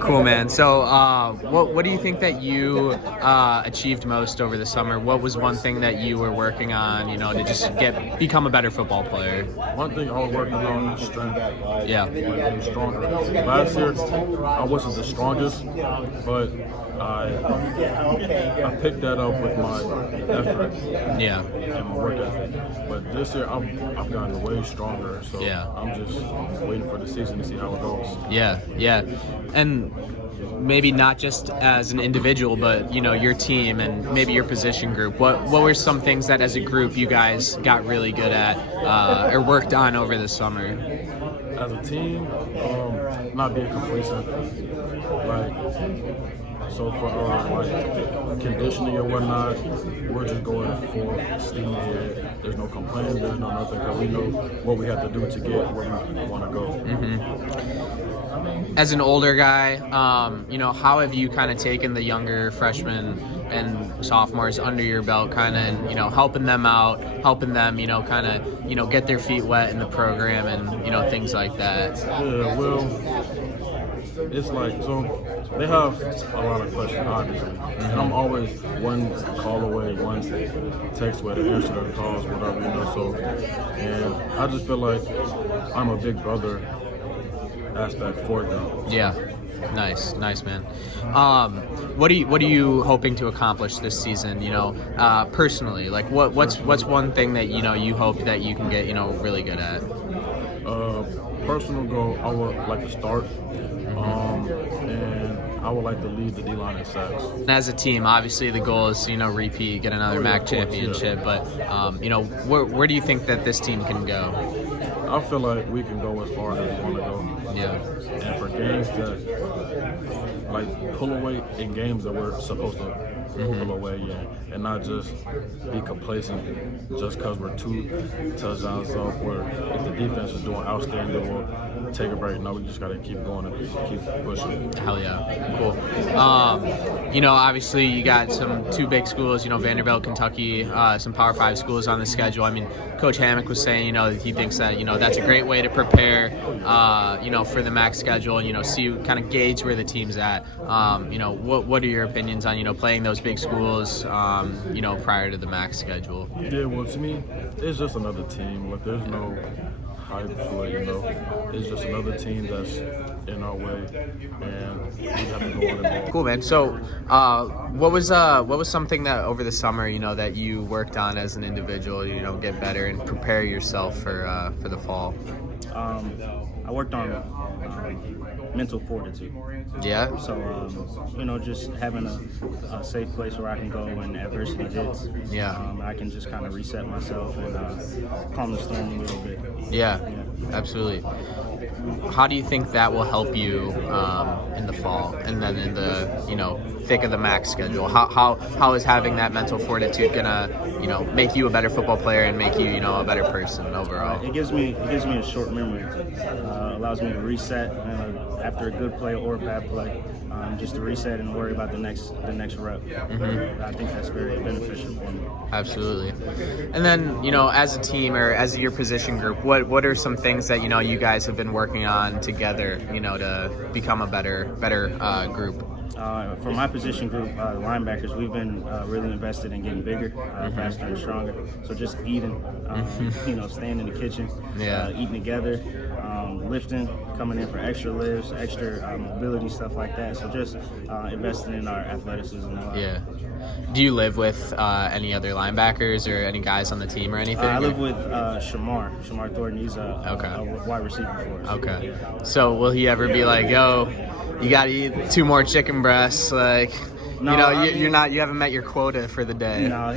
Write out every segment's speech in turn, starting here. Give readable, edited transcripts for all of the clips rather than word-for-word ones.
Cool, man. So, what do you think that you achieved most over the summer? What was one thing that you were working on, to just become a better football player? One thing I was working on is strength. Yeah. Getting stronger. Last year, I wasn't the strongest, but I picked that up with my effort. Yeah. And my work ethic. But this year, I've gotten way stronger. So yeah. I'm just waiting for the season to see how it goes. Yeah. And maybe not just as an individual, but your team and maybe your position group. What were some things that as a group you guys got really good at or worked on over the summer? As a team, not being complacent. So for conditioning and whatnot, we're just going full steam ahead. There's no complaining, there's no nothing, because we know what we have to do to get where we want to go. Mm-hmm. As an older guy, how have you kind of taken the younger freshmen and sophomores under your belt, kind of, and helping them out, helping them, kind of, get their feet wet in the program and things like that? Yeah, well, it's so they have a lot of questions, obviously. Mm-hmm. And I'm always one call away, one text away to answer their calls, whatever, So, and I just feel like I'm a big brother aspect for them. Yeah. Nice, man. What are you hoping to accomplish this season? Personally, like what's one thing that you hope that you can get really good at? Personal goal, I would like to start, and I would like to lead the D-line in sacks. As a team, obviously the goal is repeat, get another MAC championship. Yeah. But where do you think that this team can go? I feel like we can go as far as we want to go. Yeah. And for games that pull away in games that we're supposed to pull away, and not just be complacent just because we're 2 touchdowns up, where if the defense is doing outstanding, we'll take a break. No, we just got to keep going and keep pushing. Hell yeah. Cool. Obviously you got 2 big schools, Vanderbilt, Kentucky, some Power 5 schools on the schedule. I mean, Coach Hammock was saying, that he thinks that, that's a great way to prepare, for the MAC schedule and, see, kind of gauge where the team's at. What are your opinions on, playing those big schools, prior to the MAC schedule? Yeah, well, to me, it's just another team. There's no hype to it, It's just another team that's in our way, and we have to go on and Cool, man. So, what was something that over the summer, that you worked on as an individual, get better and prepare yourself for the fall? I worked on mental fortitude. Yeah. So, just having a safe place where I can go when adversity hits. Yeah. I can just kind of reset myself and calm the storm a little bit. Yeah, absolutely. How do you think that will help you in the fall and then in the thick of the MAC schedule? How is having that mental fortitude gonna make you a better football player and make you a better person overall? It gives me a short memory. Allows me to reset after a good play or a bad play, just to reset and worry about the next rep. Mm-hmm. I think that's very beneficial for me. Absolutely. And then as a team or as your position group, what are some things that you guys have been working on together to become a better group? For my position group, the linebackers, we've been really invested in getting bigger, faster and stronger. So just eating, staying in the kitchen, eating together, lifting, coming in for extra lifts, extra mobility, stuff like that. So just investing in our athleticism. Yeah. Do you live with any other linebackers or any guys on the team or anything? I live with Shamar Thornton. He's a wide receiver for us. Okay. So will he ever be like, yo, you got to eat 2 more chicken breasts? No, you haven't met your quota for the day. No,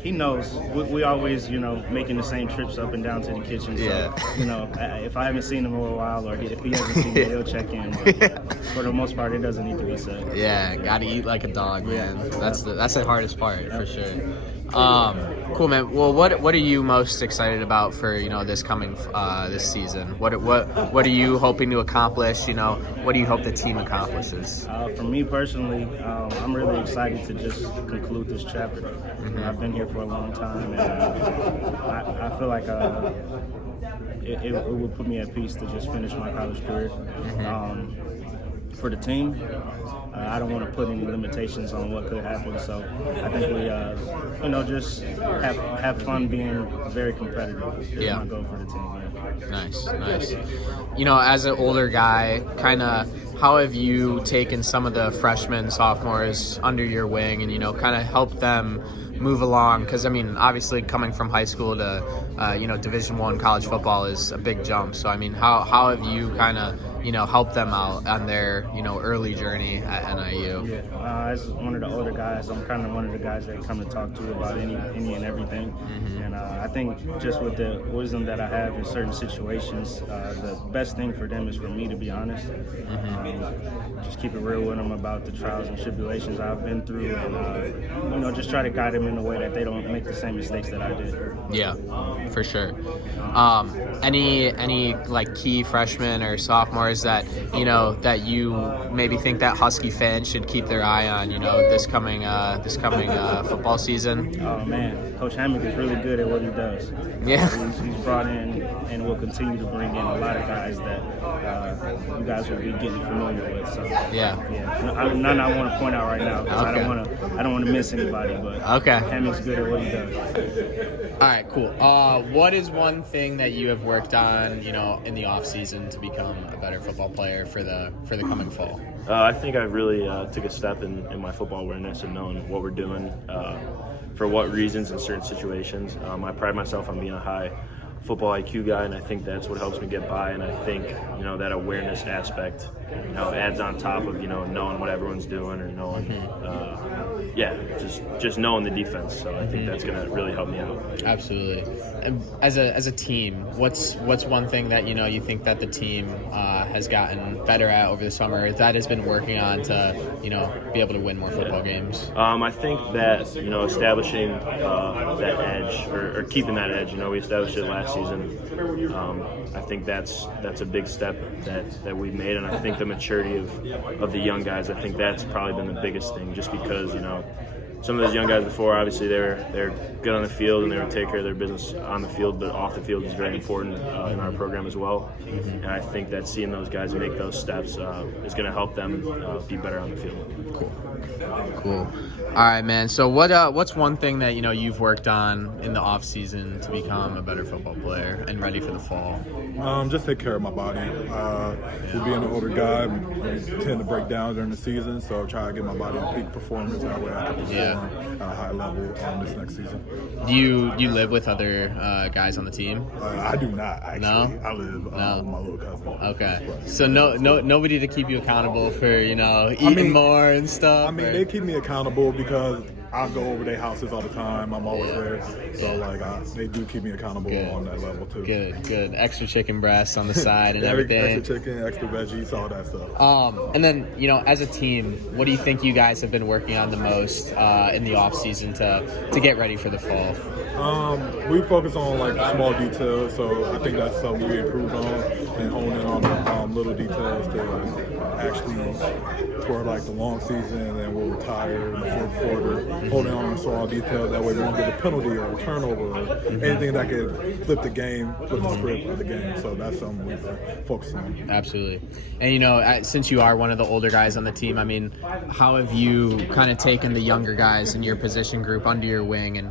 he knows. We always, making the same trips up and down to the kitchen. So, yeah. If I haven't seen him in a while or if he hasn't seen me, he'll check in. But for the most part, it doesn't need to be said. Yeah, got to eat like a dog, man. That's the hardest part, for sure. Cool, man. Well, what are you most excited about for this coming this season? What are you hoping to accomplish? What do you hope the team accomplishes? For me personally, I'm really excited to just conclude this chapter. I've been here for a long time, and I feel like it would put me at peace to just finish my college career. For the team, I don't want to put any limitations on what could happen. So I think we, just have fun being very competitive. Is my goal for the team. Yeah. Nice. As an older guy, kind of, how have you taken some of the freshmen, sophomores under your wing, and kind of helped them move along? Because obviously coming from high school to Division I college football is a big jump. So how have you kind of help them out on their early journey at NIU? Yeah, as one of the older guys, I'm kind of one of the guys that come to talk to about any and everything. And I think just with the wisdom that I have in certain situations, the best thing for them is for me to be honest. Just keep it real with them about the trials and tribulations I've been through, and just try to guide them in a way that they don't make the same mistakes that I did. Yeah, for sure. Any like key freshmen or sophomores that that you maybe think that Husky fans should keep their eye on this coming football season? Oh man, Coach Hammock is really good at what he does. Yeah, he's brought in and will continue to bring in a lot of guys that you guys will be getting familiar with. So none I want to point out right now because I don't want to miss anybody. But Hammock's good at what he does. All right, cool. What is one thing that you have worked on in the off season to become a better football player for the coming fall? I think I really took a step in my football awareness and knowing what we're doing, for what reasons in certain situations. I pride myself on being a high football IQ guy, and I think that's what helps me get by. And I think that awareness aspect adds on top of knowing what everyone's doing or knowing just knowing the defense. So I think that's going to really help me out. Absolutely. And as a team, what's one thing that you think that the team has gotten better at over the summer that has been working on to be able to win more football games? I think that establishing that edge or keeping that edge. We established it last season. I think that's a big step that we've made, and I think the maturity of the young guys. I think that's probably been the biggest thing, just because some of those young guys before, obviously they're good on the field and they would take care of their business on the field, but off the field is very important in our program as well. And I think that seeing those guys make those steps is going to help them be better on the field. Cool. All right, man. So what's one thing that you've worked on in the off season to become a better football player and ready for the fall? Just take care of my body. With being an older guy, I tend to break down during the season, so try to get my body in peak performance. That way I can perform at a high level this next season. Do you live with other guys on the team? I do not, actually. No? I live with my little cousin. Okay. So nobody to keep you accountable for eating more and stuff? They keep me accountable because I go over their houses all the time. I'm always there. So they do keep me accountable on that level too. Good. Extra chicken breasts on the side and everything. Extra chicken, extra veggies, all that stuff. And then, as a team, what do you think you guys have been working on the most in the off season to get ready for the fall? We focus on small details, so I think that's something we improved on, and honing in on the little details to actually for the long season, and then we'll retire in the fourth quarter, holding on to small details. That way we won't get a penalty or a turnover or anything that could flip the game, flip the script of the game. So that's something we focus on. Absolutely. And since you are one of the older guys on the team, how have you kind of taken the younger guys in your position group under your wing and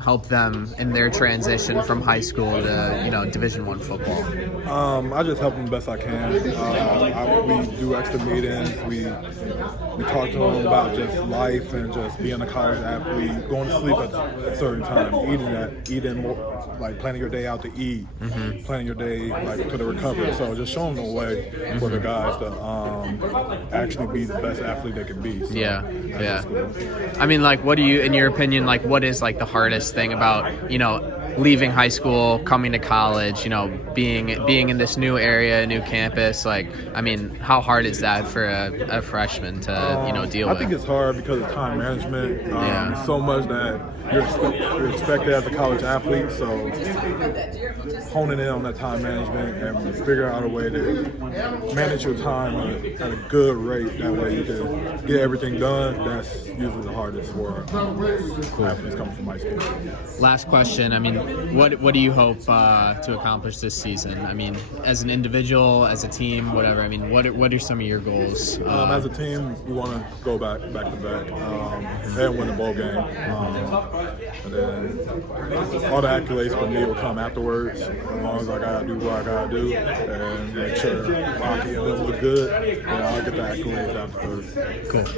help them in their transition from high school to Division I football? I just help them the best I can. We do extra meetings. We talk to them about just life and just being a college athlete, going to sleep at a certain time, eating more, planning your day out to eat, planning your day to the recovery. So just showing them the way for the guys to actually be the best athlete they can be. So, what do you, in your opinion, what is the hardest thing about leaving high school, coming to college, you know, being in this new area, new campus, like, I mean, how hard is that for a freshman to, you know, deal with? I think it's hard because of time management. So much that you're expected as a college athlete, so honing in on that time management and figure out a way to manage your time at a good rate. That way you can get everything done. That's usually the hardest for athletes coming from high school. Last question. I mean, what do you hope to accomplish this season? I mean, as an individual, as a team, whatever. I mean, what are some of your goals? As a team, we want to go back to back and win the bowl game. And then all the accolades for me will come afterwards. As long as I gotta do what I gotta do and make sure Rocky and them look good, then I'll get the accolades afterwards. Cool.